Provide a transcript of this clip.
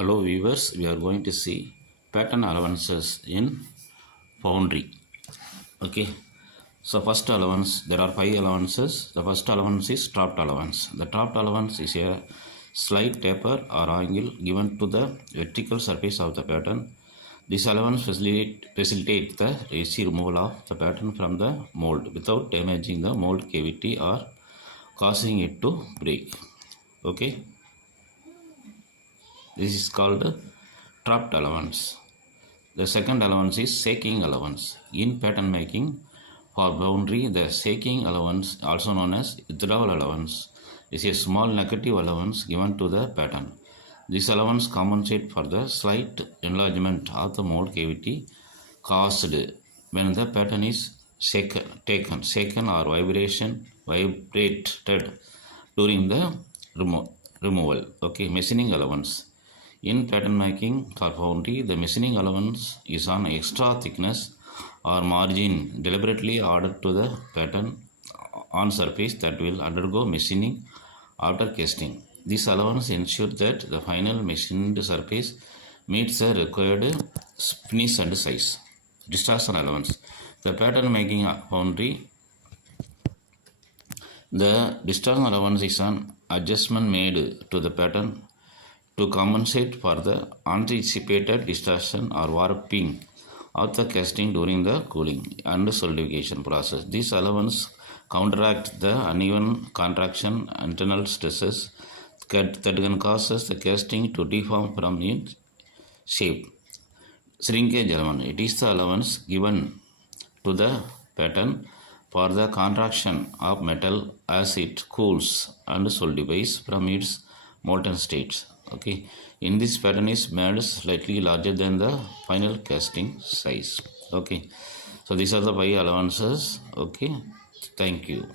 Hello viewers, we are going to see pattern allowances in foundry. Okay, so first allowance, there are 5 allowances. The first allowance is trapped allowance. The trapped allowance is a slight taper or angle given to the vertical surface of the pattern. This allowance facilitates the easy removal of the pattern from the mold without damaging the mold cavity or causing it to break. Okay, this is called trapped allowance. The second allowance is shaking allowance. In pattern making for boundary, the shaking allowance, also known as withdrawal allowance, is a small negative allowance given to the pattern. This allowance compensates for the slight enlargement of the mold cavity caused when the pattern is shaken or vibrated during the removal. Okay, machining allowance. In pattern making for foundry, the machining allowance is on extra thickness or margin deliberately added to the pattern on surface that will undergo machining after casting. This allowance ensures that the final machined surface meets the required finish and size. Distortion allowance. The pattern making foundry, the distortion allowance is an adjustment made to the pattern to compensate for the anticipated distortion or warping of the casting during the cooling and solidification process. This allowance counteracts the uneven contraction internal stresses that can cause the casting to deform from its shape. Shrinkage allowance. It is the allowance given to the pattern for the contraction of metal as it cools and solidifies from its molten states. Okay, in this pattern is made slightly larger than the final casting size. Okay, so these are the 5 allowances. Okay, thank you.